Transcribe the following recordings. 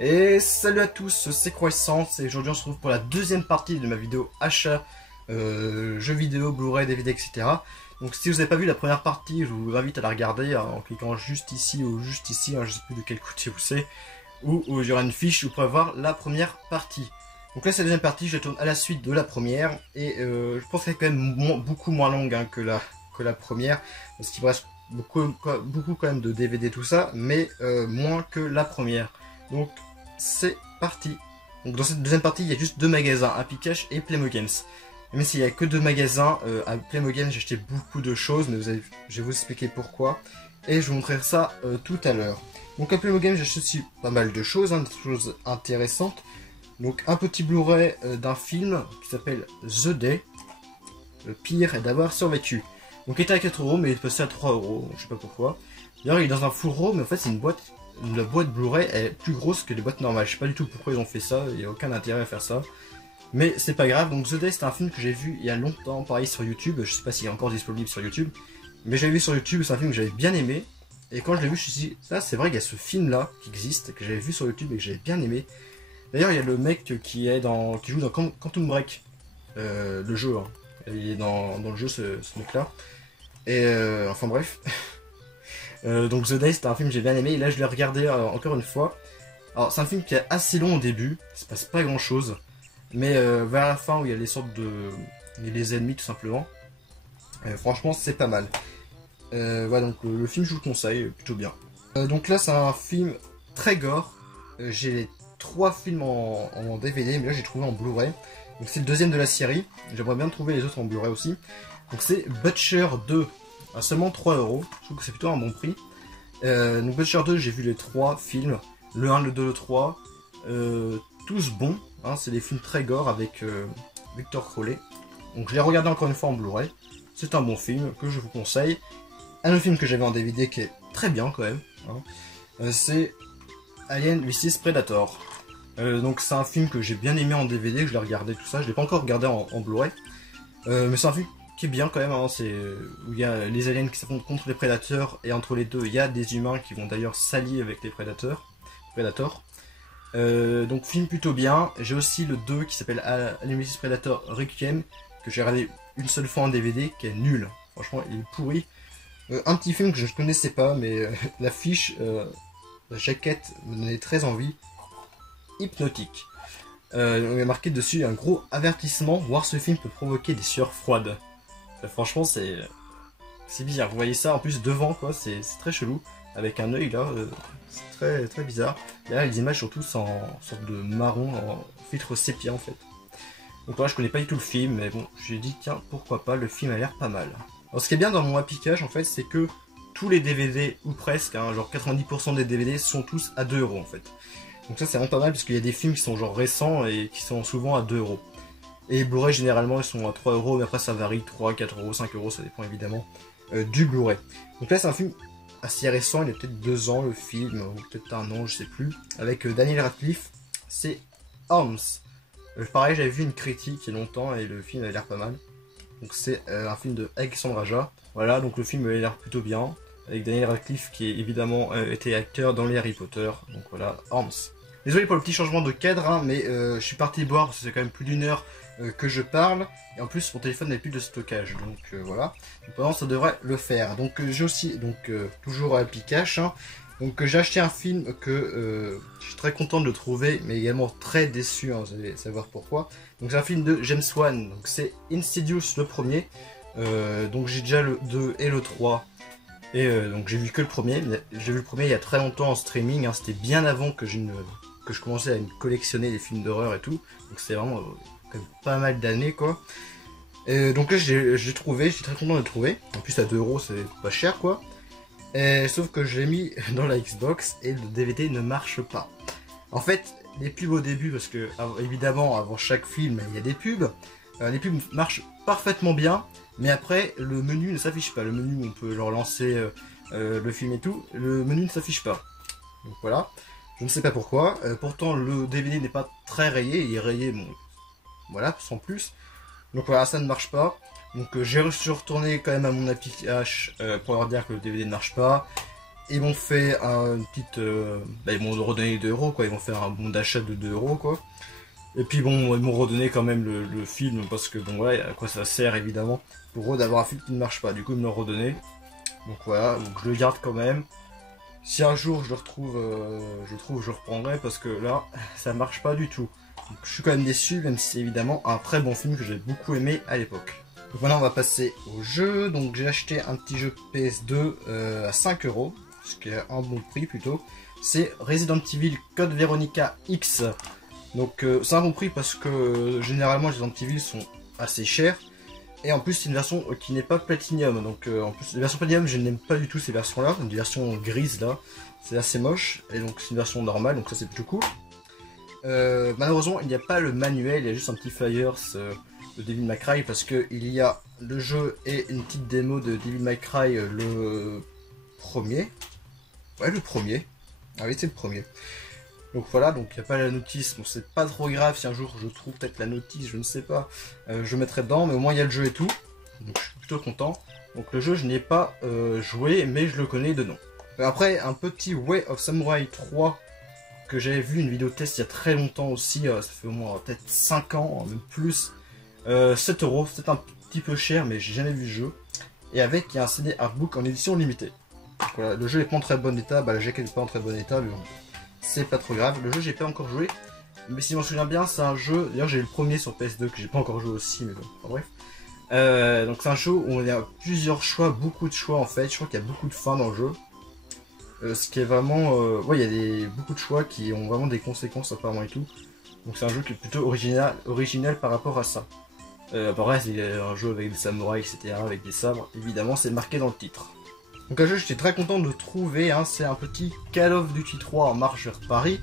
Et salut à tous, c'est Croissance et aujourd'hui on se retrouve pour la deuxième partie de ma vidéo achat, jeux vidéo, Blu-ray, DVD, etc. Donc si vous n'avez pas vu la première partie, je vous invite à la regarder en cliquant juste ici ou juste ici, je sais plus de quel côté vous c'est, ou il y aura une fiche où vous pourrez voir la première partie. Donc là c'est la deuxième partie, je tourne à la suite de la première et je pense qu'elle est quand même beaucoup moins longue que la première, parce qu'il me reste beaucoup quand même de DVD tout ça, mais moins que la première. Donc c'est parti. Donc dans cette deuxième partie il y a juste deux magasins, Happy Cash et Playmogens. Même s'il n'y a que deux magasins, à Playmogen j'ai acheté beaucoup de choses, mais je vais vous expliquer pourquoi. Et je vous montrerai ça tout à l'heure. Donc à Playmogen j'ai acheté aussi pas mal de choses, des choses intéressantes. Donc un petit Blu-ray d'un film qui s'appelle The Day. Le pire est d'avoir survécu. Donc il était à 4 euros mais il est passé à 3 euros, je sais pas pourquoi. D'ailleurs il est dans un full RAW mais en fait c'est une boîte. La boîte Blu-ray est plus grosse que les boîtes normales. Je sais pas du tout pourquoi ils ont fait ça, il n'y a aucun intérêt à faire ça. Mais c'est pas grave, donc The Day c'est un film que j'ai vu il y a longtemps, pareil sur YouTube. Je sais pas s'il est encore disponible sur YouTube. Mais j'avais vu sur YouTube, c'est un film que j'avais bien aimé. Et quand je l'ai vu, je me suis dit, ça c'est vrai qu'il y a ce film là qui existe, que j'avais vu sur YouTube et que j'avais bien aimé. D'ailleurs il y a le mec qui joue dans Quantum Break, le jeu. Hein. Il est dans le jeu ce mec là. Et enfin bref. Donc The Day c'était un film que j'ai bien aimé et là je l'ai regardé encore une fois. Alors c'est un film qui est assez long au début, il se passe pas grand chose, mais vers la fin où il y a les sortes de... les ennemis tout simplement, franchement c'est pas mal. Voilà donc le film je vous le conseille, plutôt bien. Donc là c'est un film très gore, j'ai les 3 films en DVD mais là j'ai trouvé en Blu-ray. Donc c'est le deuxième de la série, j'aimerais bien trouver les autres en Blu-ray aussi. Donc c'est Butcher 2. À seulement 3 euros, je trouve que c'est plutôt un bon prix. Donc Butcher 2, j'ai vu les 3 films, le 1, le 2, le 3, tous bons, hein, c'est des films très gore avec Victor Crowley. Donc je l'ai regardé encore une fois en Blu-ray, c'est un bon film que je vous conseille. Un autre film que j'avais en DVD qui est très bien quand même, hein, c'est Alien vs Predator. Donc c'est un film que j'ai bien aimé en DVD, que je l'ai regardé tout ça, je l'ai pas encore regardé en Blu-ray, mais c'est un film qui est bien quand même, hein, c'est où il y a les aliens qui s'affrontent contre les prédateurs et entre les deux il y a des humains qui vont d'ailleurs s'allier avec les prédators. Donc film plutôt bien. J'ai aussi le 2 qui s'appelle Alien vs Predator Requiem que j'ai regardé une seule fois en DVD qui est nul. Franchement il est pourri. Un petit film que je ne connaissais pas mais l'affiche, la jaquette me donnait très envie. Hypnotique. Il y a marqué dessus un gros avertissement, voir ce film peut provoquer des sueurs froides. Franchement c'est bizarre, vous voyez ça en plus devant quoi, c'est très chelou, avec un œil là, c'est très bizarre. Là les images sont tous en sorte de marron, en filtre sépia en fait. Donc là je connais pas du tout le film, mais bon, j'ai dit tiens pourquoi pas, le film a l'air pas mal. Alors ce qui est bien dans mon Happy Cash en fait, c'est que tous les DVD, ou presque, hein, genre 90% des DVD sont tous à 2 euros en fait. Donc ça c'est vraiment pas mal parce qu'il y a des films qui sont genre récents et qui sont souvent à 2 euros. Et Blu-ray généralement ils sont à 3 euros, mais après ça varie, 3, 4 euros, 5 euros, ça dépend évidemment du Blu-ray. Donc là c'est un film assez récent, il y a peut-être 2 ans le film, ou peut-être 1 an, je sais plus, avec Daniel Radcliffe, c'est Arms. Pareil j'avais vu une critique il y a longtemps et le film avait l'air pas mal. Donc c'est un film de Alexandre Aja. Voilà, donc le film avait l'air plutôt bien, avec Daniel Radcliffe qui évidemment était acteur dans les Harry Potter, donc voilà, Arms. Désolé pour le petit changement de cadre, hein, mais je suis parti boire parce que c'est quand même plus d'1 heure que je parle, et en plus mon téléphone n'a plus de stockage, donc voilà. Donc, pendant ça devrait le faire. Donc j'ai aussi, toujours Happy Cash, hein, donc j'ai acheté un film que je suis très content de le trouver, mais également très déçu, hein, vous allez savoir pourquoi. Donc c'est un film de James Wan, donc c'est Insidious le premier, donc j'ai déjà le 2 et le 3. Et donc j'ai vu que le premier, j'ai vu le premier il y a très longtemps en streaming, hein, c'était bien avant que je commençais à collectionner les films d'horreur et tout, donc c'est vraiment quand même pas mal d'années quoi. Et donc là j'ai trouvé, je suis très content de le trouver, en plus à 2 euros c'est pas cher quoi. Et, sauf que je l'ai mis dans la Xbox et le DVD ne marche pas. En fait les pubs au début, parce que évidemment avant chaque film il y a des pubs, les pubs marchent parfaitement bien, mais après le menu ne s'affiche pas, le menu où on peut leur lancer le film et tout, le menu ne s'affiche pas. Donc voilà, je ne sais pas pourquoi, pourtant le DVD n'est pas très rayé, il est rayé, bon, voilà, sans plus. Donc voilà, ça ne marche pas. Donc j'ai retourné quand même à mon Happy Cash pour leur dire que le DVD ne marche pas. Ils m'ont fait une petite... ils m'ont redonné 2 euros, quoi. Ils m'ont fait un bon d'achat de 2 euros, quoi. Et puis bon, ils m'ont redonné quand même le film, parce que bon, ouais, à quoi ça sert, évidemment, pour eux d'avoir un film qui ne marche pas. Du coup, ils me l'ont redonné. Donc voilà, donc je le garde quand même. Si un jour je le retrouve, je reprendrai, parce que là, ça marche pas du tout. Donc, je suis quand même déçu, même si c'est évidemment un très bon film que j'ai beaucoup aimé à l'époque. Donc maintenant, on va passer au jeu. Donc j'ai acheté un petit jeu PS2 à 5 euros, ce qui est un bon prix plutôt. C'est Resident Evil Code Veronica X. Donc c'est un bon prix parce que généralement les Resident Evil sont assez chers. Et en plus c'est une version qui n'est pas Platinum. Donc en plus les versions Platinum, je n'aime pas du tout ces versions là. Des versions grises là, c'est assez moche. Et donc c'est une version normale, donc ça c'est plutôt cool. Malheureusement il n'y a pas le manuel, il y a juste un petit flyers de Devil May Cry, parce que il y a le jeu et une petite démo de Devil May Cry le premier. Ouais, le premier. Ah oui, c'est le premier. Donc voilà, donc il n'y a pas la notice. Bon, c'est pas trop grave si un jour je trouve peut-être la notice, je ne sais pas. Je mettrai dedans, mais au moins il y a le jeu et tout. Donc je suis plutôt content. Donc le jeu, je n'y ai pas joué, mais je le connais de nom. Après, un petit Way of Samurai 3 que j'avais vu une vidéo test il y a très longtemps aussi. Ça fait au moins peut-être 5 ans, même plus. 7 euros, c'est un petit peu cher, mais j'ai jamais vu le jeu. Et avec, il y a un CD artbook en édition limitée. Donc voilà, le jeu n'est pas en très bon état, bah la jaquette n'est pas en très bon état, mais bon, c'est pas trop grave. Le jeu, j'ai pas encore joué, mais si je m'en souviens bien, c'est un jeu. D'ailleurs, j'ai le premier sur PS2 que j'ai pas encore joué aussi, mais bon, enfin, bref. Donc c'est un jeu où on a plusieurs choix, beaucoup de choix en fait. Je crois qu'il y a beaucoup de fins dans le jeu. Ce qui est vraiment, ouais, il y a beaucoup de choix qui ont vraiment des conséquences apparemment et tout. Donc c'est un jeu qui est plutôt original par rapport à ça. Après, c'est un jeu avec des samouraïs, etc., avec des sabres. Évidemment, c'est marqué dans le titre. Donc un jeu que j'étais très content de trouver, hein, c'est un petit Call of Duty 3 en marche vers Paris.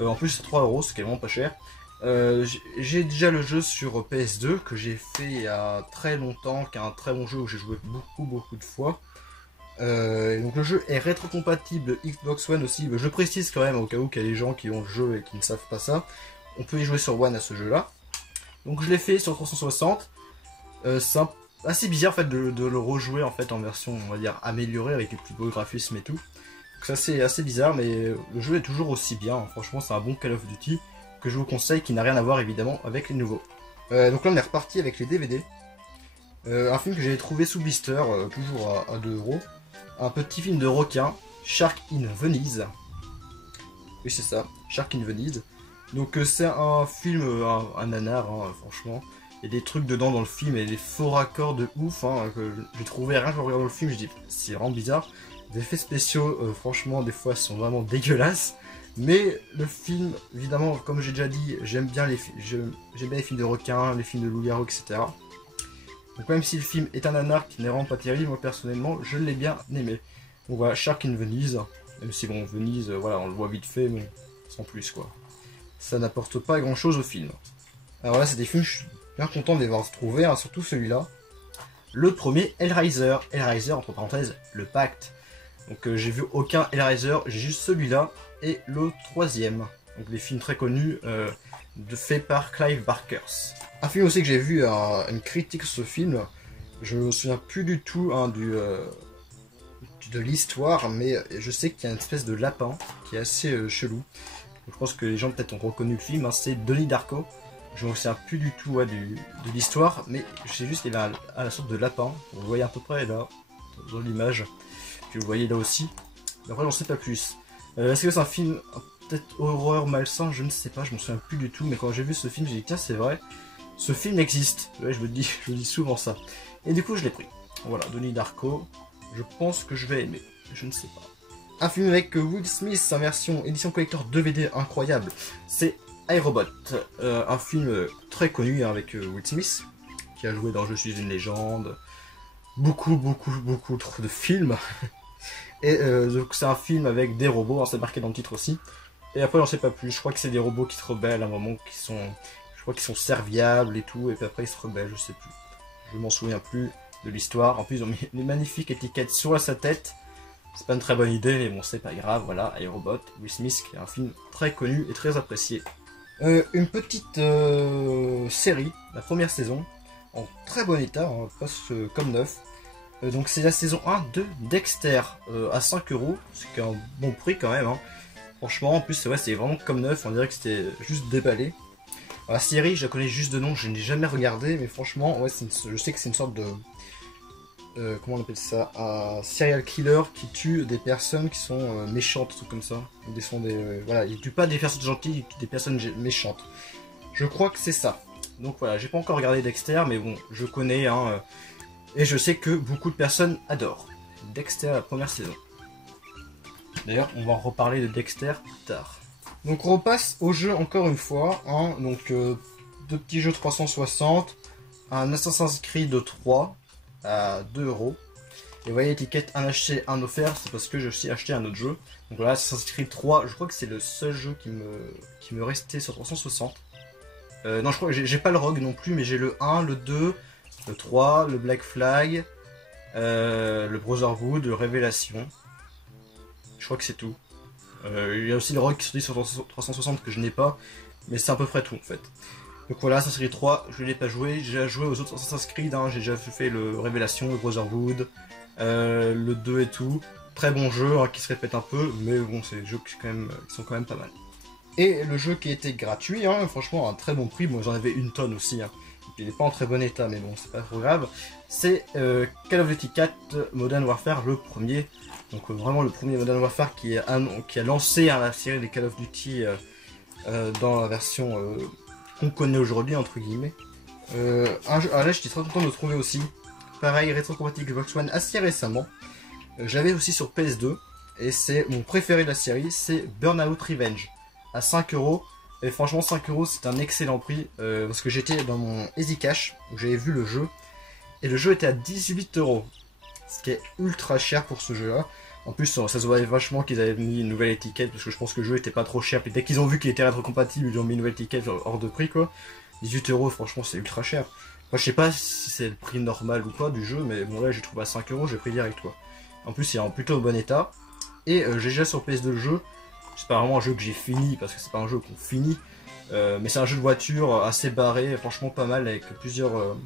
En plus, c'est 3 euros, ce qui est vraiment pas cher. J'ai déjà le jeu sur PS2 que j'ai fait il y a très longtemps, qui est un très bon jeu où j'ai joué beaucoup de fois. Donc le jeu est rétrocompatible Xbox One aussi. Je précise quand même au cas où qu'il y a des gens qui ont le jeu et qui ne savent pas ça. On peut y jouer sur One à ce jeu là. Donc je l'ai fait sur 360. C'est assez bizarre en fait de le rejouer en fait en version, on va dire, améliorée avec les plus beaux graphismes et tout. Donc ça c'est assez bizarre, mais le jeu est toujours aussi bien. Franchement, c'est un bon Call of Duty que je vous conseille, qui n'a rien à voir évidemment avec les nouveaux. Donc là on est reparti avec les DVD. Un film que j'avais trouvé sous blister, toujours à 2 euros. Un petit film de requin, Shark in Venise. Oui, c'est ça, Shark in Venise. Donc c'est un film, un nanar, hein, franchement. Il y a des trucs dedans dans le film et des faux raccords de ouf, hein, que j'ai trouvé rien qu'en regardant le film. Je dis, c'est vraiment bizarre. Les effets spéciaux, franchement, des fois, sont vraiment dégueulasses. Mais le film, évidemment, comme j'ai déjà dit, j'aime bien les films de requins, les films de loups-garous, etc. Donc même si le film est un nanar qui n'est vraiment pas terrible, moi personnellement, je l'ai bien aimé. Donc voilà, Shark in Venise. Même si bon, Venise, voilà, on le voit vite fait, mais sans plus, quoi. Ça n'apporte pas grand chose au film. Alors là, c'est des films, je suis bien content de les voir se trouver, hein, surtout celui-là. Le premier, Hellraiser. Hellraiser, entre parenthèses, le pacte. Donc j'ai vu aucun Hellraiser, j'ai juste celui-là et le troisième. Donc des films très connus, faits par Clive Barkers. Un film aussi que j'ai vu, une critique sur ce film, je me souviens plus du tout hein, de l'histoire, mais je sais qu'il y a une espèce de lapin qui est assez chelou. Je pense que les gens peut-être ont reconnu le film, hein, c'est Donnie Darko. Je ne me souviens plus du tout de l'histoire, mais je sais juste qu'il y avait la sorte de lapin. Vous le voyez à peu près là, dans l'image. Puis vous voyez là aussi. Mais après, j'en sais pas plus. Est-ce que c'est un film peut-être horreur, malsain? Je ne sais pas, je m'en souviens plus du tout. Mais quand j'ai vu ce film, j'ai dit tiens, c'est vrai. Ce film existe. Ouais, je me dis souvent ça. Et du coup, je l'ai pris. Voilà, Donnie Darko. Je pense que je vais aimer. Je ne sais pas. Un film avec Will Smith en version édition collector DVD incroyable. C'est iRobot. Un film très connu hein, avec Will Smith. Qui a joué dans Je suis une légende. Beaucoup de films. Et donc c'est un film avec des robots. Hein, c'est marqué dans le titre aussi. Et après, j'en sais pas plus. Je crois que c'est des robots qui se rebellent à un moment. Je crois qu'ils sont serviables et tout. Et puis après, ils se rebellent. Je sais plus. Je m'en souviens plus de l'histoire. En plus, ils ont mis une magnifique étiquette sur sa tête. C'est pas une très bonne idée, mais bon, c'est pas grave. Voilà, iRobot, Will Smith, qui est un film très connu et très apprécié. Une petite série, la première saison, en très bon état, hein, presque comme neuf. Donc c'est la saison 1 de Dexter à 5 euros, c'est un bon prix quand même. Hein. Franchement, en plus c'est vrai, c'est vraiment comme neuf, on dirait que c'était juste déballé. La série, je la connais juste de nom, je n'ai jamais regardé, mais franchement, ouais, je sais que c'est une sorte de... comment on appelle ça, un serial killer qui tue des personnes qui sont méchantes, trucs comme ça. Voilà, il tue pas des personnes gentilles, il tue des personnes méchantes. Je crois que c'est ça. Donc voilà, j'ai pas encore regardé Dexter, mais bon, je connais, hein, et je sais que beaucoup de personnes adorent Dexter la première saison. D'ailleurs, on va en reparler de Dexter plus tard. Donc on repasse au jeu encore une fois, hein, donc deux petits jeux 360, un Assassin's Creed 3 à 2 euros. Et vous voyez l'étiquette un acheté, un offert, c'est parce que j'ai aussi acheté un autre jeu. Donc voilà, Assassin's Creed 3, je crois que c'est le seul jeu qui me restait sur 360. Non, je crois que j'ai pas le Rogue non plus, mais j'ai le 1, le 2, le 3, le Black Flag, le Brotherhood, le Révélation. Je crois que c'est tout. Il y a aussi le Rogue qui se dit sur 360 que je n'ai pas, mais c'est à peu près tout en fait. Donc voilà, Assassin's Creed 3, je ne l'ai pas joué, j'ai déjà joué aux autres Assassin's Creed, hein. J'ai déjà fait le Révélation, le Brotherhood, le 2 et tout. Très bon jeu, hein, qui se répète un peu, mais bon, c'est des jeux qui sont quand même pas mal. Et le jeu qui était gratuit, hein, franchement, à un très bon prix, moi j'en avais une tonne aussi, hein. Il n'est pas en très bon état, mais bon, c'est pas trop grave. C'est Call of Duty 4 Modern Warfare, le premier. Donc vraiment le premier Modern Warfare qui a lancé, hein, la série des Call of Duty dans la version qu'on connaît aujourd'hui, entre guillemets. Là, j'étais très content de le trouver aussi. Pareil, rétrocompatible Xbox One assez récemment. J'avais aussi sur PS2. Et c'est mon préféré de la série, c'est Burnout Revenge. À 5 euros. Et franchement, 5 euros, c'est un excellent prix. Parce que j'étais dans mon Easy Cash, où j'avais vu le jeu. Et le jeu était à 18 euros. Ce qui est ultra cher pour ce jeu-là. En plus, ça se voyait vachement qu'ils avaient mis une nouvelle étiquette, parce que je pense que le jeu était pas trop cher. Puis dès qu'ils ont vu qu'il était rétrocompatible, ils ont mis une nouvelle étiquette hors de prix, quoi. 18 euros, franchement, c'est ultra cher. Moi, je sais pas si c'est le prix normal ou pas du jeu, mais bon, là, j'ai trouvé à 5 euros, j'ai pris direct, quoi. En plus, il est en plutôt bon état. Et j'ai déjà sur PS2 le jeu. C'est pas vraiment un jeu que j'ai fini, parce que c'est pas un jeu qu'on finit. Mais c'est un jeu de voiture assez barré, franchement pas mal, avec plusieurs...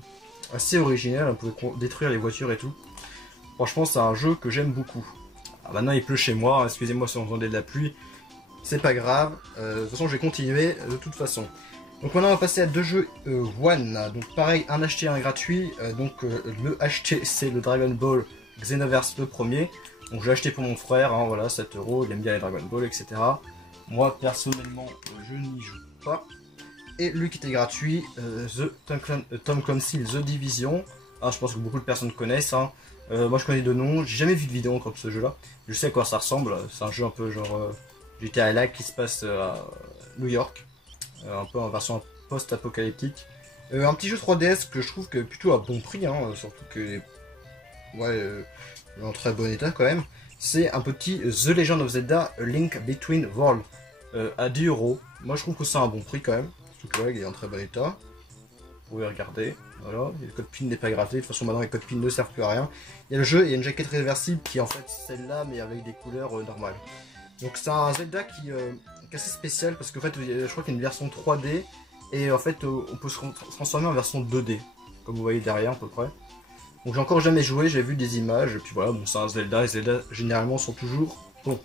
assez original, on pouvait détruire les voitures et tout. Franchement, c'est un jeu que j'aime beaucoup. Ah, maintenant il pleut chez moi, excusez-moi si on entendait de la pluie, c'est pas grave, de toute façon je vais continuer de toute façon. Donc maintenant on va passer à deux jeux One, donc pareil, un acheté, un gratuit, le acheté c'est le Dragon Ball Xenoverse le premier, donc j'ai acheté pour mon frère, hein, voilà, 7 euros, il aime bien les Dragon Ball, etc. Moi personnellement je n'y joue pas. Et lui qui était gratuit, Tom Clancy The Division, ah, je pense que beaucoup de personnes connaissent, hein. Moi je connais de nom, j'ai jamais vu de vidéo encore de ce jeu là. Je sais à quoi ça ressemble, c'est un jeu un peu genre GTA Like qui se passe à New York. Un peu en version post-apocalyptique. Un petit jeu 3DS que je trouve que plutôt à bon prix, hein, surtout que ouais, en très bon état quand même. C'est un petit The Legend of Zelda A Link Between Worlds à 10 euros. Moi je trouve que c'est un bon prix quand même, surtout que ouais, il est en très bon état. Vous pouvez regarder, voilà, le code PIN n'est pas gravé, de toute façon maintenant les codes PIN ne servent plus à rien. Il y a le jeu, il y a une jaquette réversible qui est en fait celle-là mais avec des couleurs normales. Donc c'est un Zelda qui est assez spécial parce qu'en fait je crois qu'il y a une version 3D et en fait on peut se transformer en version 2D, comme vous voyez derrière à peu près. Donc j'ai encore jamais joué, j'ai vu des images et puis voilà, bon c'est un Zelda, et Zelda généralement sont toujours bons.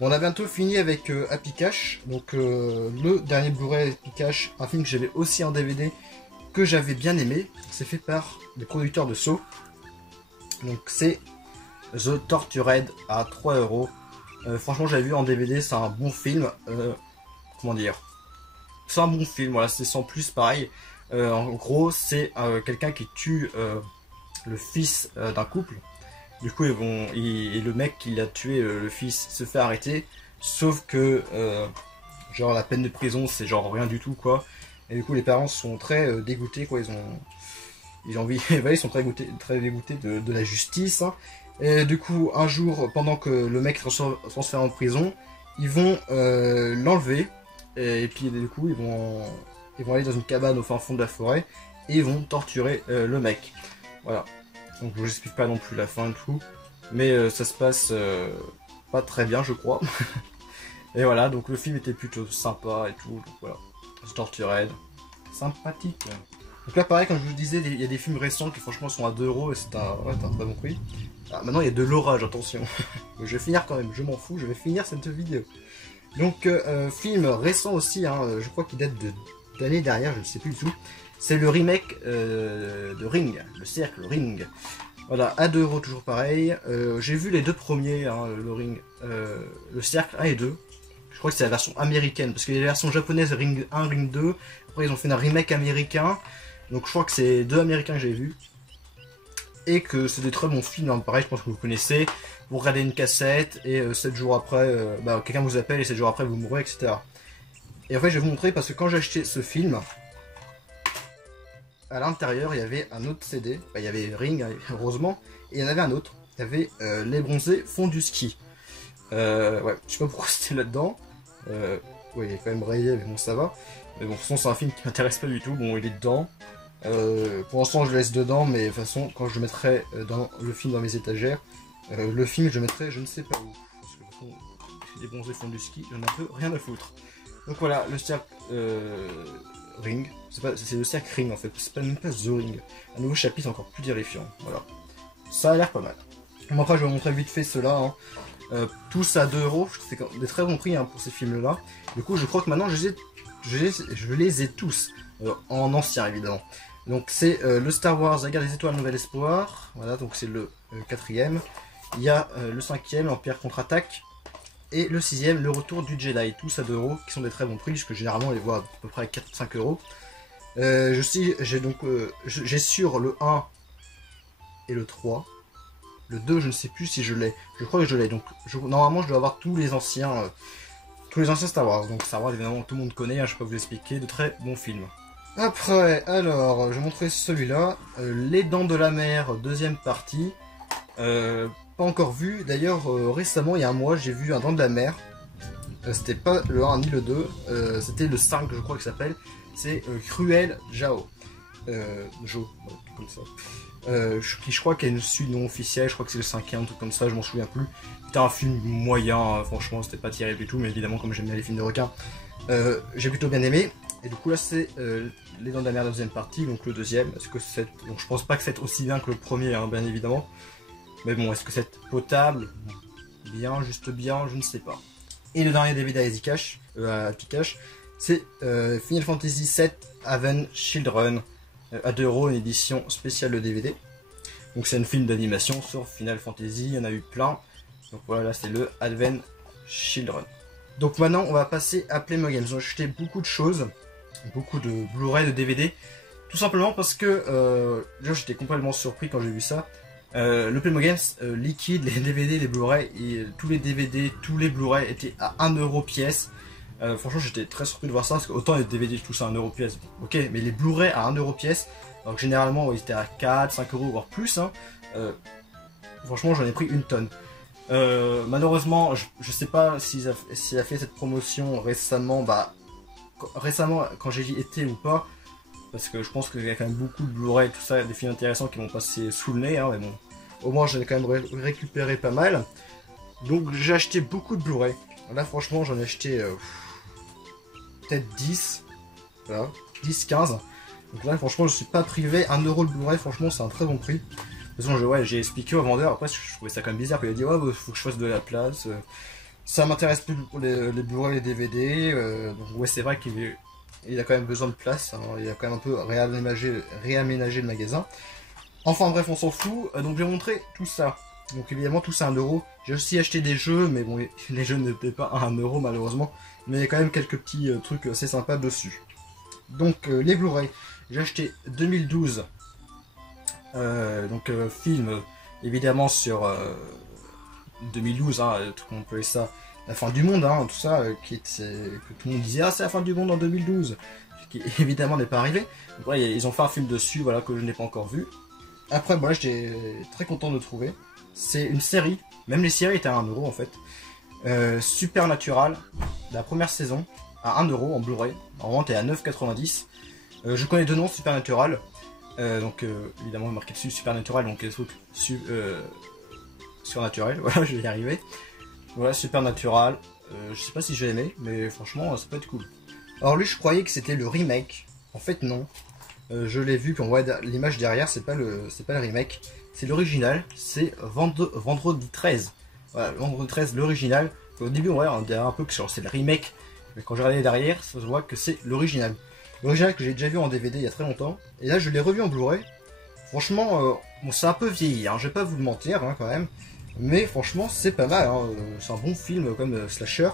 On a bientôt fini avec Happy Cash, donc le dernier Blu-ray Happy Cash, un film que j'avais aussi en DVD, que j'avais bien aimé, c'est fait par les producteurs de Saw. Donc c'est The Tortured à 3 euros. Franchement j'avais vu en DVD, c'est un bon film. Comment dire, c'est un bon film, voilà, c'est sans plus pareil. En gros c'est quelqu'un qui tue le fils d'un couple. Du coup le mec qui l'a tué, le fils, se fait arrêter. Sauf que genre la peine de prison c'est genre rien du tout quoi. Et du coup les parents sont très dégoûtés quoi, ils ont envie, ils sont très dégoûtés de la justice, hein. Et du coup un jour pendant que le mec transfère en prison, ils vont l'enlever et puis du coup ils vont aller dans une cabane au fin fond de la forêt et ils vont torturer le mec. Voilà. Donc je vous explique pas non plus la fin et tout, mais ça se passe pas très bien je crois. Et voilà, donc le film était plutôt sympa et tout, donc voilà. Tortured, sympathique. Donc là pareil, comme je vous disais, il y a des films récents qui franchement sont à 2 € et c'est un très bon prix. Ah, maintenant il y a de l'orage, attention. Je vais finir quand même, je m'en fous, je vais finir cette vidéo. Donc film récent aussi, hein, je crois qu'il date de l'année dernière, je ne sais plus du tout. C'est le remake de Ring, le cercle Ring. Voilà, à 2 € toujours pareil. J'ai vu les deux premiers, hein, le Ring, le cercle 1 et 2. Je crois que c'est la version américaine, parce qu'il y a la version japonaise Ring 1, Ring 2. Après ils ont fait un remake américain. Donc je crois que c'est deux américains que j'ai vus. Et que c'est des très bons films, hein. Pareil, je pense que vous connaissez. Vous regardez une cassette et 7 jours après, quelqu'un vous appelle et 7 jours après vous mourrez, etc. Et en fait je vais vous montrer parce que quand j'ai acheté ce film, à l'intérieur il y avait un autre CD. Il y avait Ring, heureusement, et il y en avait un autre. Il y avait Les Bronzés font du ski. Ouais, je sais pas pourquoi c'était là-dedans. Ouais, il est quand même rayé, mais bon, ça va. Mais bon, de toute façon, c'est un film qui m'intéresse pas du tout. Bon, il est dedans. Pour l'instant, je le laisse dedans, mais de toute façon, quand je le mettrai dans le film dans mes étagères, le film, je le mettrai je ne sais pas où. Parce que de toute façon, Les Bronzés font du ski, j'en ai un peu rien à foutre. Donc voilà, le cercle Ring. C'est le cercle Ring en fait, c'est pas même pas The Ring. Un nouveau chapitre encore plus terrifiant. Voilà. Ça a l'air pas mal. Bon, après, je vais vous montrer vite fait cela. Hein. Tous à 2 €, c'est des très bons prix, hein, pour ces films là. Du coup je crois que maintenant je les ai tous en ancien évidemment. Donc c'est le Star Wars, la guerre des étoiles, Nouvel Espoir, voilà, donc c'est le 4e. Il y a le 5e, l'Empire contre-attaque, et le 6e, le retour du Jedi, tous à 2 €, qui sont des très bons prix, puisque généralement on les voit à peu près à 4-5 €. J'ai sur le 1 et le 3. Le 2, je ne sais plus si je l'ai. Je crois que je l'ai. Donc, normalement, je dois avoir tous les anciens Star Wars. Donc, Star Wars, évidemment, tout le monde connaît. Hein, je ne vais pas vous expliquer. De très bons films. Après, alors, je vais montrer celui-là. Les Dents de la Mer, deuxième partie. Pas encore vu. D'ailleurs, récemment, il y a un mois, j'ai vu un Dents de la Mer. C'était pas le 1 ni le 2. C'était le 5, je crois que ça s'appelle. C'est Cruel Jao. Jo, comme ça. Je crois qu'il y a une suite non officielle, je crois que c'est le 5e, un truc comme ça, je m'en souviens plus. C'était un film moyen, hein, franchement, c'était pas terrible du tout, mais évidemment, comme j'aime bien les films de requins, j'ai plutôt bien aimé. Et du coup, là, c'est Les Dents de la Mer, deuxième partie, donc le deuxième. Est-ce que c'est. Donc, je pense pas que c'est aussi bien que le premier, hein, bien évidemment. Mais bon, est-ce que c'est potable? Bien, juste bien, je ne sais pas. Et le dernier DVD à Easycash, c'est Final Fantasy VII Advent Children. À 2 €, une édition spéciale de DVD. Donc c'est un film d'animation sur Final Fantasy, il y en a eu plein. Donc voilà, là c'est le Advent Children. Donc maintenant on va passer à Playmobil Games. J'ai acheté beaucoup de choses, beaucoup de Blu-ray, de DVD. Tout simplement parce que j'étais complètement surpris quand j'ai vu ça. Le Playmobil Games liquide les DVD, les Blu-ray, et tous les DVD, tous les Blu-ray étaient à 1 € pièce. Franchement j'étais très surpris de voir ça, parce que autant les DVD tout ça à 1 € pièce, ok, mais les Blu-ray à 1 € pièce, alors que généralement ils étaient à 4, 5 € voire plus, hein, franchement j'en ai pris une tonne. Malheureusement je sais pas s'il a fait cette promotion récemment, récemment quand j'ai été ou pas, parce que je pense qu'il y a quand même beaucoup de Blu-ray, tout ça, des films intéressants qui vont passer sous le nez, hein, mais bon, au moins j'en ai quand même récupéré pas mal. Donc j'ai acheté beaucoup de Blu-ray. Là franchement j'en ai acheté peut-être 10, voilà, 10, 15. Donc là franchement je suis pas privé, 1 € le Blu-ray, franchement c'est un très bon prix. De toute façon j'ai expliqué au vendeur, après je trouvais ça quand même bizarre, il a dit ouais faut que je fasse de la place, ça m'intéresse plus pour les Blu-ray, les DVD, donc ouais c'est vrai qu'il a quand même besoin de place, hein, il a quand même un peu réaménagé le magasin. Enfin bref on s'en fout, donc je vais montrer tout ça. Donc évidemment tout ça à 1 €. J'ai aussi acheté des jeux, mais bon les jeux n'étaient pas à 1 € malheureusement. Mais il y a quand même quelques petits trucs assez sympas dessus. Donc les Blu-ray, j'ai acheté 2012. Film évidemment sur 2012, hein, tout le monde appelait ça la fin du monde, hein, tout ça, que tout le monde disait ah c'est la fin du monde en 2012. Ce qui évidemment n'est pas arrivé. Donc, ouais, ils ont fait un film dessus, voilà, que je n'ai pas encore vu. Après voilà, j'étais très content de trouver. C'est une série, même les séries étaient à 1 € en fait. Supernatural, la première saison, à 1 € en Blu-ray. Normalement t'es à 9,90 €. Je connais deux noms, Supernatural. Évidemment marqué dessus Supernatural, donc les trucs surnaturels, voilà, je vais y arriver. Voilà, Supernatural. Je sais pas si j'ai aimé, mais franchement ça peut être cool. Alors lui je croyais que c'était le remake. En fait non. Je l'ai vu, puis on voit l'image derrière, c'est pas le remake, c'est l'original, c'est Vendredi 13. Voilà, Vendredi 13, l'original. Au début, ouais, on dirait un peu que c'est le remake, mais quand j'ai regardé derrière, ça se voit que c'est l'original. L'original que j'ai déjà vu en DVD il y a très longtemps, et là je l'ai revu en Blu-ray. Franchement, bon, c'est un peu vieilli, hein, je vais pas vous le mentir hein, quand même, mais franchement c'est pas mal, hein, c'est un bon film comme slasher.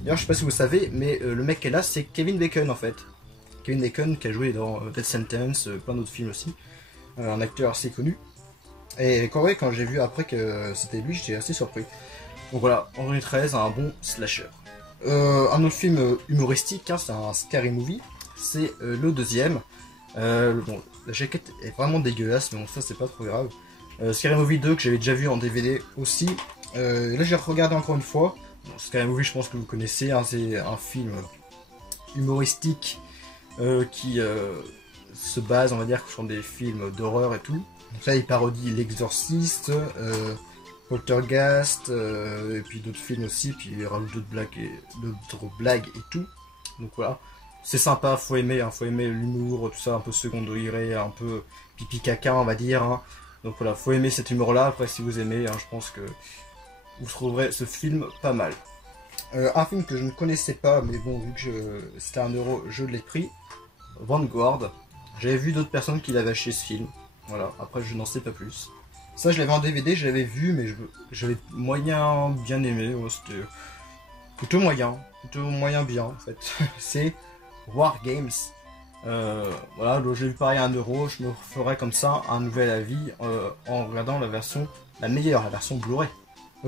D'ailleurs je sais pas si vous savez, mais le mec qui est là c'est Kevin Bacon en fait. Kevin Bacon qui a joué dans Death Sentence, plein d'autres films aussi, un acteur assez connu. Et quand j'ai vu après que c'était lui, j'étais assez surpris. Donc voilà, Vendredi 13, un bon slasher. Un autre film humoristique, hein, c'est un Scary Movie, c'est le deuxième. Bon, la jaquette est vraiment dégueulasse, mais bon, ça c'est pas trop grave. Scary Movie 2 que j'avais déjà vu en DVD aussi. Là j'ai regardé encore une fois. Bon, Scary Movie, je pense que vous connaissez, hein, c'est un film humoristique qui se base, on va dire, sur des films d'horreur et tout. Donc là il parodie L'Exorciste, Poltergeist, et puis d'autres films aussi, puis il rajoute d'autres blagues et tout. Donc voilà. C'est sympa, faut aimer l'humour, tout ça, un peu second degré, un peu pipi caca, on va dire. Hein. Donc voilà, faut aimer cet humour-là. Après, si vous aimez, hein, je pense que vous trouverez ce film pas mal. Un film que je ne connaissais pas, mais bon, vu que c'était 1 euro, je l'ai pris. Vanguard. J'avais vu d'autres personnes qui l'avaient acheté ce film. Voilà, après, je n'en sais pas plus. Ça, je l'avais en DVD, je l'avais vu, mais j'avais moyen bien aimé. Ouais, c'était plutôt moyen bien, en fait. C'est War Games. Voilà, donc je l'ai vu pareil à 1 euro, je me ferai comme ça un nouvel avis en regardant la version, la meilleure, la version Blu-ray.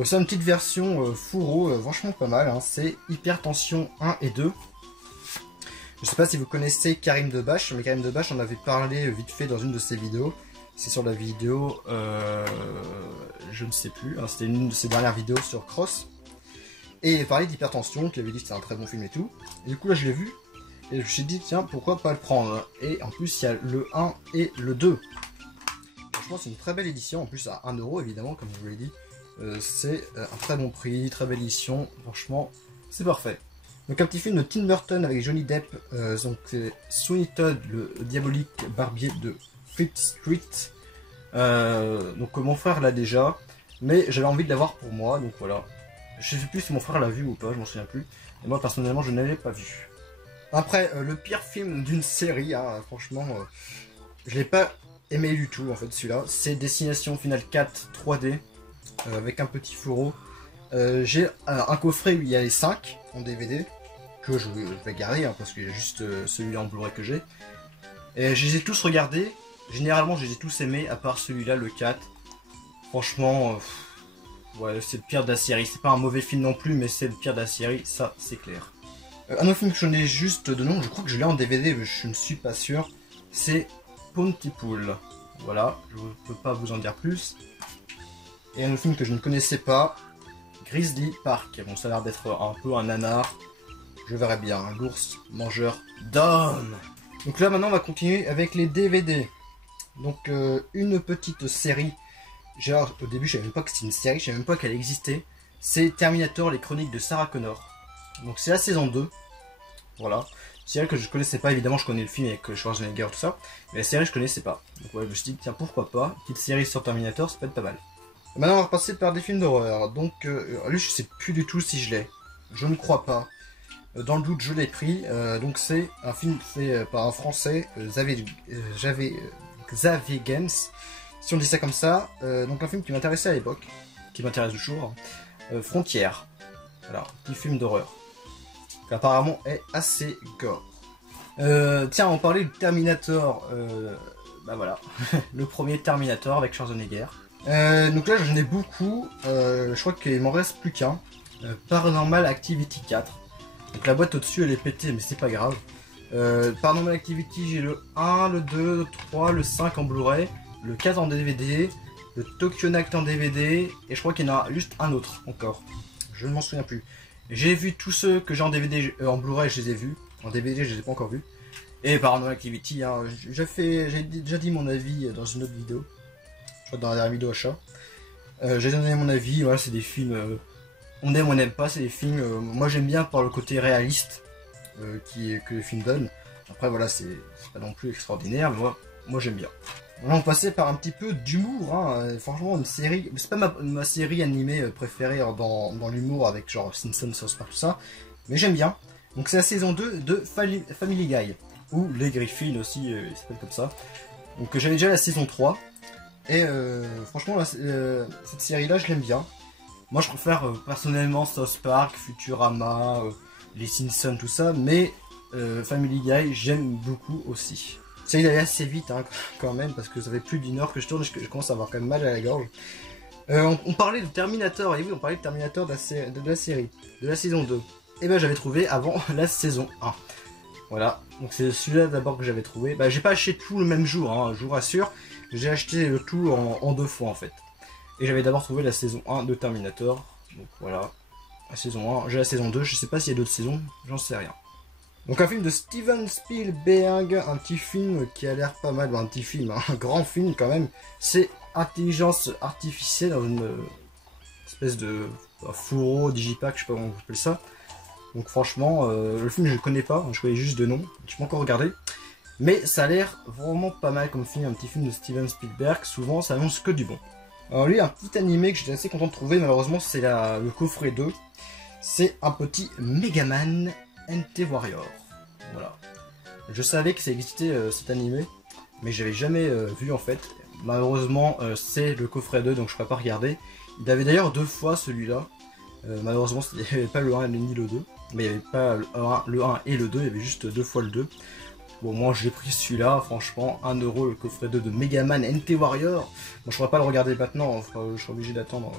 C'est une petite version fourreau, franchement pas mal, hein. C'est Hypertension 1 et 2. Je sais pas si vous connaissez Karim Debache, mais Karim Debache, on avait parlé vite fait dans une de ses vidéos. C'est sur la vidéo, je ne sais plus, hein, c'était une de ses dernières vidéos sur Cross. Et il parlait d'Hypertension, qui avait dit que c'était un très bon film et tout. Et du coup là je l'ai vu. Et je me suis dit, tiens, pourquoi pas le prendre. Et en plus, il y a le 1 et le 2. Franchement, c'est une très belle édition. En plus, à 1 euro, évidemment, comme je vous l'ai dit. C'est un très bon prix, très belle édition. Franchement, c'est parfait. Donc, un petit film de Tim Burton avec Johnny Depp. Donc, c'est Sweeney Todd, le diabolique barbier de Fleet Street. Donc, mon frère l'a déjà. Mais j'avais envie de l'avoir pour moi. Donc, voilà. Je sais plus si mon frère l'a vu ou pas, je m'en souviens plus. Et moi, personnellement, je ne l'avais pas vu. Après, le pire film d'une série, hein, franchement, je l'ai pas aimé du tout en fait celui-là. C'est Destination Finale 4 3D, avec un petit fourreau. J'ai un coffret où il y a les 5 en DVD, que je vais garder, hein, parce qu'il y a juste celui-là en Blu-ray que j'ai. Et je les ai tous regardés, généralement je les ai tous aimés, à part celui-là, le 4. Franchement, ouais, c'est le pire de la série. C'est pas un mauvais film non plus, mais c'est le pire de la série, ça c'est clair. Un autre film que je connais juste de nom, je crois que je l'ai en DVD, mais je ne suis pas sûr, c'est Pontypool. Voilà, je ne peux pas vous en dire plus. Et un autre film que je ne connaissais pas, Grizzly Park. Bon, ça a l'air d'être un peu un nanar, je verrai bien, l'ours mangeur d'hommes. Donc là, maintenant, on va continuer avec les DVD. Donc, une petite série. Genre, au début, je savais même pas que c'était une série, je savais même pas qu'elle existait. C'est Terminator, les chroniques de Sarah Connor. Donc c'est la saison 2, voilà. Série que je connaissais pas, évidemment je connais le film avec Schwarzenegger tout ça, mais la série je connaissais pas. Donc ouais, je me suis dit tiens pourquoi pas, petite série sur Terminator, ça peut être pas mal. Et maintenant on va repasser par des films d'horreur, donc lui je sais plus du tout si je l'ai, je ne crois pas. Dans le doute je l'ai pris, donc c'est un film fait par un français, Xavier Gens, si on dit ça comme ça, donc un film qui m'intéressait à l'époque, qui m'intéresse toujours, Frontières, voilà, petit film d'horreur. Apparemment est assez gore. Tiens, on parlait de Terminator, bah voilà, le premier Terminator avec Schwarzenegger. Donc là j'en ai beaucoup, je crois qu'il m'en reste plus qu'un, Paranormal Activity 4. Donc la boîte au-dessus elle est pétée mais c'est pas grave. Paranormal Activity j'ai le 1, le 2, le 3, le 5 en Blu-ray, le 4 en DVD, le Tokyo Night en DVD, et je crois qu'il y en a juste un autre encore, je ne m'en souviens plus. J'ai vu tous ceux que j'ai en DVD, en Blu-ray, je les ai vus. En DVD, je les ai pas encore vus. Et Paranormal Activity, hein, j'ai déjà dit mon avis dans une autre vidéo. Je crois dans la dernière vidéo achat. J'ai donné mon avis, voilà, c'est des films... on aime pas, c'est des films... moi j'aime bien par le côté réaliste. que le film donne. Après voilà, c'est pas non plus extraordinaire, mais moi j'aime bien. On va passer par un petit peu d'humour, hein. Franchement une série, c'est pas ma série animée préférée dans l'humour avec genre Simpsons, South Park, tout ça, mais j'aime bien. Donc c'est la saison 2 de Family Guy, ou Les Griffins aussi, il s'appelle comme ça. Donc j'avais déjà la saison 3, et franchement cette série là je l'aime bien. Moi je préfère personnellement South Park, Futurama, les Simpsons, tout ça, mais Family Guy j'aime beaucoup aussi. Ça il allait assez vite hein, quand même, parce que ça fait plus d'une heure que je tourne et je commence à avoir quand même mal à la gorge. On parlait de Terminator, et oui on parlait de Terminator de la série, de la saison 2. Et ben j'avais trouvé avant la saison 1. Voilà, donc c'est celui-là d'abord que j'avais trouvé. Bah j'ai pas acheté tout le même jour, hein, je vous rassure. J'ai acheté le tout en 2 fois en fait. Et j'avais d'abord trouvé la saison 1 de Terminator. Donc voilà, la saison 1, j'ai la saison 2, je sais pas s'il y a d'autres saisons, j'en sais rien. Donc un film de Steven Spielberg, un petit film qui a l'air pas mal, un petit film, hein, un grand film quand même. C'est Intelligence Artificielle dans une espèce de fourreau, digipack, je sais pas comment on appelle ça. Donc franchement, le film je ne connais pas, je connais juste de nom, je peux encore regarder. Mais ça a l'air vraiment pas mal comme film, un petit film de Steven Spielberg, souvent ça annonce que du bon. Alors lui, un petit animé que j'étais assez content de trouver, malheureusement c'est le coffret 2. C'est un petit Megaman NT Warrior. Voilà. Je savais que ça existait cet animé, mais j'avais jamais vu en fait. Malheureusement c'est le coffret 2, donc je ne pourrais pas regarder. Il avait d'ailleurs 2 fois celui-là. Malheureusement il n'y avait pas le 1 ni le 2. Mais il n'y avait pas le 1 et le 2, il y avait juste 2 fois le 2. Bon, moi j'ai pris celui-là, franchement, 1 euro le coffret 2 de Megaman NT Warrior. Bon, je ne pourrais pas le regarder maintenant, je serai obligé d'attendre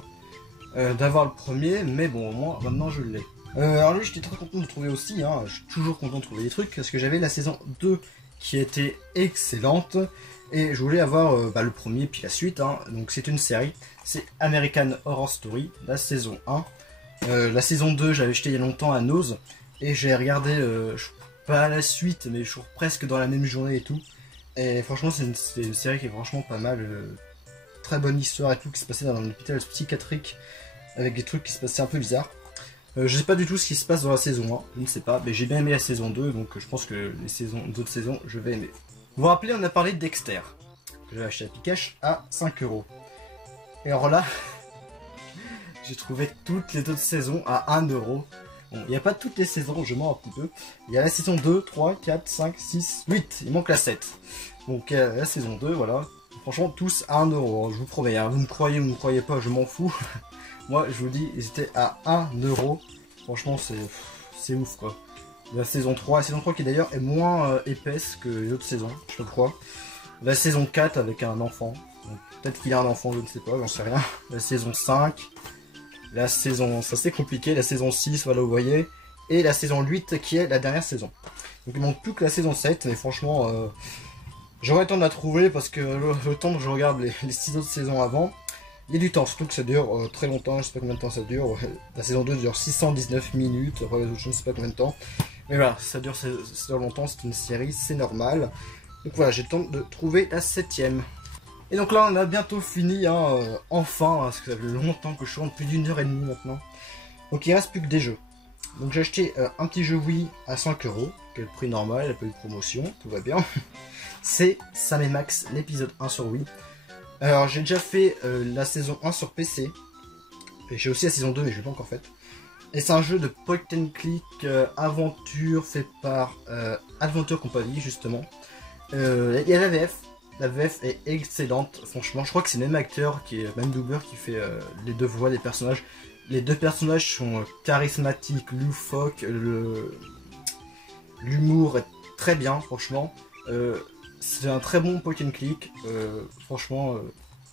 d'avoir le premier, mais bon, au moins maintenant je l'ai. Alors lui, j'étais très content de le trouver aussi, hein. Je suis toujours content de trouver des trucs, parce que j'avais la saison 2 qui était excellente, et je voulais avoir le premier puis la suite, hein. Donc c'est une série, c'est American Horror Story, la saison 1. La saison 2, j'avais acheté il y a longtemps à Nose, et j'ai regardé, pas la suite, mais je suis presque dans la même journée et tout. Et franchement, c'est une série qui est franchement pas mal. Très bonne histoire et tout, qui se passait dans un hôpital psychiatrique, avec des trucs qui se passaient un peu bizarres. Je sais pas du tout ce qui se passe dans la saison 1, je ne sais pas, mais j'ai bien aimé la saison 2, donc je pense que les d'autres saisons, je vais aimer. Vous vous rappelez, on a parlé de Dexter, que j'ai acheté à Pikachu à 5 €. Et alors là... j'ai trouvé toutes les autres saisons à 1 €. Bon, il n'y a pas toutes les saisons, je mens un petit peu. Il y a la saison 2, 3, 4, 5, 6, 8. Il manque la 7. Donc la saison 2, voilà. Franchement, tous à 1 €. Je vous promets, hein. Vous me croyez ou vous ne me croyez pas, je m'en fous. Moi, je vous dis, ils étaient à 1 €. Franchement, c'est ouf, quoi. La saison 3 qui d'ailleurs est moins épaisse que les autres saisons, je crois. La saison 4 avec un enfant. Peut-être qu'il a un enfant, je ne sais pas, j'en sais rien. La saison 5... la saison, ça c'est compliqué, la saison 6, voilà vous voyez, et la saison 8 qui est la dernière saison. Donc il manque plus que la saison 7, mais franchement, j'aurais le temps de la trouver parce que le temps que je regarde les 6 autres saisons avant, il y a du temps, surtout que ça dure très longtemps, je sais pas combien de temps ça dure. La saison 2 dure 619 minutes, après les autres je ne sais pas combien de temps. Mais voilà, ça dure longtemps, c'est une série, c'est normal. Donc voilà, j'ai le temps de trouver la 7ème. Et donc là on a bientôt fini, hein, enfin, parce que ça fait longtemps que je suis en plus d'1 h 30 maintenant. Donc il reste plus que des jeux. Donc j'ai acheté un petit jeu Wii à 5 €, qui est le prix normal, il n'y a pas eu de promotion, tout va bien. C'est Sam et Max, l'épisode 1 sur Wii. Alors j'ai déjà fait la saison 1 sur PC. Et j'ai aussi la saison 2 mais je l'ai pas encore faite. Et c'est un jeu de point and click aventure fait par Adventure Company justement. Il y a la VF. La VF est excellente, franchement. Je crois que c'est le même acteur, même doubleur, qui fait les 2 voix des personnages. Les 2 personnages sont charismatiques, loufoques. L'humour est très bien, franchement. C'est un très bon point and click. Franchement,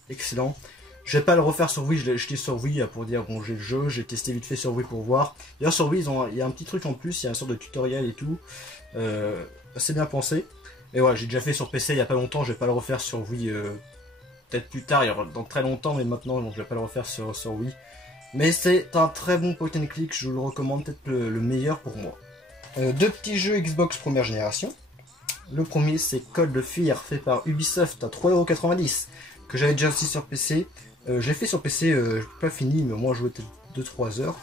excellent. Je vais pas le refaire sur Wii, je l'ai acheté sur Wii pour dire bon j'ai le jeu, j'ai testé vite fait sur Wii pour voir. D'ailleurs sur Wii il y a un petit truc en plus, il y a une sorte de tutoriel et tout. Assez bien pensé. Et voilà, j'ai déjà fait sur PC il y a pas longtemps, je vais pas le refaire sur Wii peut-être plus tard, dans très longtemps, mais maintenant bon, je vais pas le refaire sur Wii. Mais c'est un très bon point and click, je vous le recommande, peut-être le meilleur pour moi. 2 petits jeux Xbox première génération. Le premier c'est Cold Fear fait par Ubisoft à 3,90 €, que j'avais déjà aussi sur PC. J'ai fait sur PC, pas fini, mais au moins joué peut-être 2-3 heures.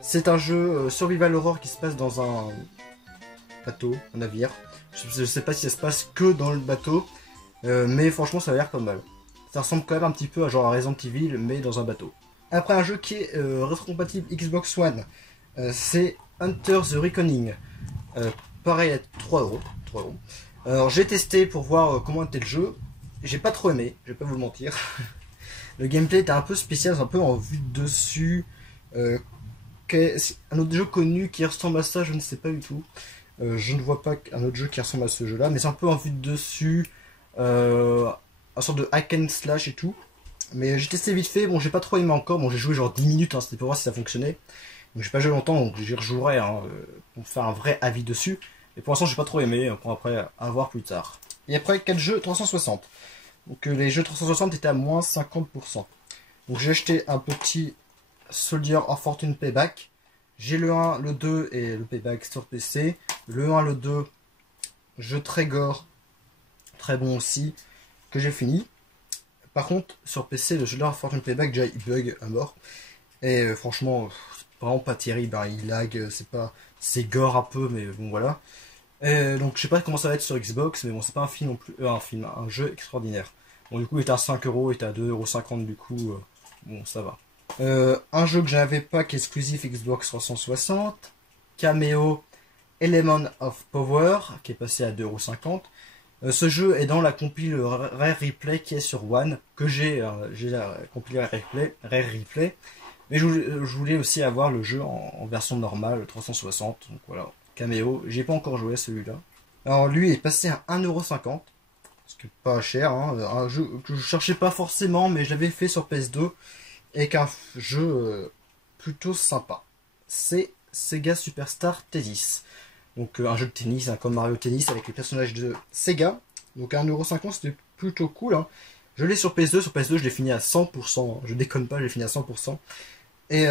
C'est un jeu survival horror qui se passe dans bateau, un navire. Je sais pas si ça se passe que dans le bateau, mais franchement ça a l'air pas mal. Ça ressemble quand même un petit peu à genre Resident Evil, mais dans un bateau. Après, un jeu qui est rétrocompatible Xbox One, c'est Hunter the Reckoning. Pareil à 3 euros. Alors j'ai testé pour voir comment était le jeu. J'ai pas trop aimé, je vais pas vous le mentir. Le gameplay était un peu spécial, c'est un peu en vue de dessus. Un autre jeu connu qui ressemble à ça, je ne sais pas du tout. Je ne vois pas un autre jeu qui ressemble à ce jeu là, mais c'est un peu en vue de dessus. Un sorte de hack and slash et tout. Mais j'ai testé vite fait, bon j'ai pas trop aimé encore, bon j'ai joué genre 10 minutes, hein, c'était pour voir si ça fonctionnait. Donc j'ai pas joué longtemps, donc j'y rejouerai hein, pour faire un vrai avis dessus. Et pour l'instant j'ai pas trop aimé, on pourra après à voir plus tard. Et après 4 jeux 360. Donc les jeux 360 étaient à moins 50%. Donc j'ai acheté un petit Soldier of Fortune Payback. J'ai le 1, le 2 et le Payback sur PC. Le 1, le 2, jeu très gore, très bon aussi, que j'ai fini. Par contre, sur PC, le Soldier of Fortune Payback, déjà il bug à mort. Et franchement, c'est vraiment pas terrible, hein. Il lag, c'est gore un peu, mais bon voilà. Donc je sais pas comment ça va être sur Xbox, mais bon c'est pas un film non plus, un jeu extraordinaire. Bon du coup il était à 5 euros, il était à 2,50 € du coup, bon ça va. Un jeu que j'avais pas qui est exclusif Xbox 360, Cameo Element of Power, qui est passé à 2,50 €. Ce jeu est dans la compile Rare Replay qui est sur One, que j'ai la compile Rare Replay, mais je voulais aussi avoir le jeu en version normale 360, donc voilà. Cameo, j'ai pas encore joué à celui-là. Alors lui est passé à 1,50 €, ce qui est pas cher, hein. Un jeu que je cherchais pas forcément, mais je l'avais fait sur PS2, et qu'un jeu plutôt sympa. C'est Sega Superstar Tennis. Donc un jeu de tennis, hein, comme Mario Tennis avec les personnages de Sega. Donc à 1,50 €, c'était plutôt cool, hein. Je l'ai sur PS2, je l'ai fini à 100%, hein. Je déconne pas, je l'ai fini à 100%. Et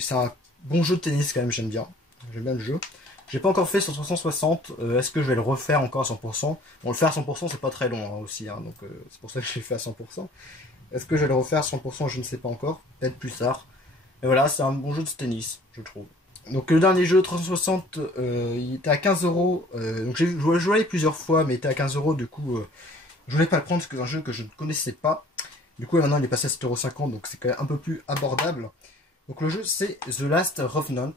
c'est un bon jeu de tennis quand même, j'aime bien le jeu. J'ai pas encore fait sur 360, est-ce que je vais le refaire encore à 100%? Bon, le faire à 100% c'est pas très long hein, aussi, hein, donc c'est pour ça que je l'ai fait à 100%. Est-ce que je vais le refaire à 100%? Je ne sais pas encore, peut-être plus tard. Et voilà, c'est un bon jeu de tennis, je trouve. Donc le dernier jeu 360, il était à 15 €, donc j'ai joué plusieurs fois, mais il était à 15 €, du coup je voulais pas le prendre parce que c'est un jeu que je ne connaissais pas. Du coup maintenant il est passé à 7,50 €, donc c'est quand même un peu plus abordable. Donc le jeu c'est The Last Revenant.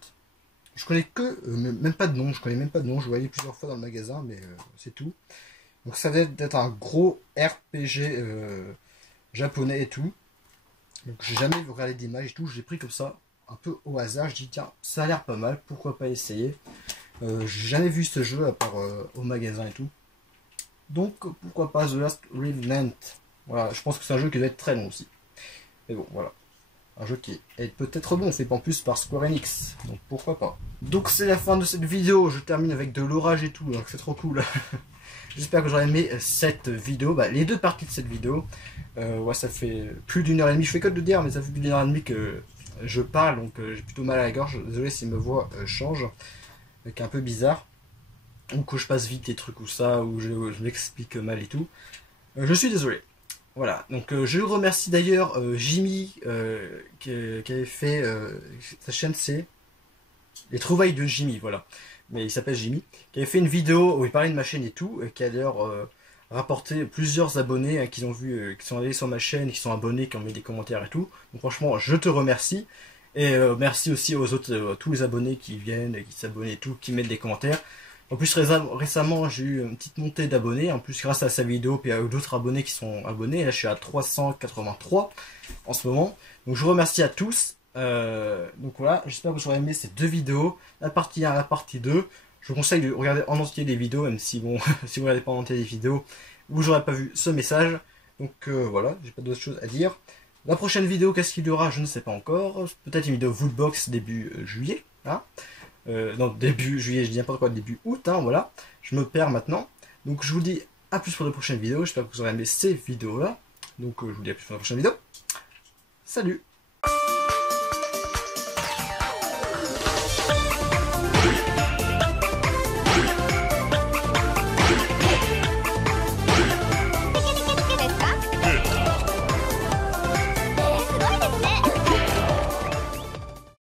Je connais que, même pas de nom, je voyais plusieurs fois dans le magasin, mais c'est tout. Donc ça va être un gros RPG japonais et tout. Donc j'ai jamais regardé d'image et tout, j'ai pris comme ça, un peu au hasard, je dis tiens, ça a l'air pas mal, pourquoi pas essayer. J'ai jamais vu ce jeu à part au magasin et tout. Donc pourquoi pas The Last Revenant. Voilà, je pense que c'est un jeu qui doit être très long aussi. Mais bon, voilà. Un jeu qui est peut-être bon, fait en plus par Square Enix, donc pourquoi pas. Donc c'est la fin de cette vidéo, je termine avec de l'orage et tout, donc c'est trop cool. J'espère que j'aurai aimé cette vidéo, les deux parties de cette vidéo. Ouais, ça fait plus d'1h30, je fais que de le dire, mais ça fait plus d'1h30 que je parle, donc j'ai plutôt mal à la gorge. Désolé si ma voix change, avec un peu bizarre. Ou que je passe vite des trucs ou ça, ou je m'explique mal et tout. Je suis désolé. Voilà, donc je remercie d'ailleurs Jimmy qui avait fait sa chaîne, c'est Les Trouvailles de Jimmy, voilà. Mais il s'appelle Jimmy, qui avait fait une vidéo où il parlait de ma chaîne et tout, qui a d'ailleurs rapporté plusieurs abonnés qui ont vu, qui sont allés sur ma chaîne, qui sont abonnés, qui ont mis des commentaires et tout. Donc franchement, je te remercie. Et merci aussi aux autres, tous les abonnés qui viennent, qui s'abonnent et tout, qui mettent des commentaires. En plus récemment j'ai eu une petite montée d'abonnés, en plus grâce à sa vidéo, puis à d'autres abonnés qui sont abonnés, et là je suis à 383 en ce moment, donc je vous remercie à tous. Donc voilà, j'espère que vous aurez aimé ces deux vidéos, la partie 1 et la partie 2, je vous conseille de regarder en entier des vidéos, même si bon, si vous regardez pas en entier des vidéos, vous n'aurez pas vu ce message, donc voilà, j'ai pas d'autre chose à dire. La prochaine vidéo, qu'est-ce qu'il y aura, je ne sais pas encore, peut-être une vidéo Voodbox début juillet, hein. Non, début juillet, je dis n'importe quoi, début août, hein, voilà, je me perds maintenant. Donc je vous dis à plus pour de prochaines vidéos, j'espère que vous aurez aimé ces vidéos là. Donc je vous dis à plus pour la prochaine vidéo. Salut!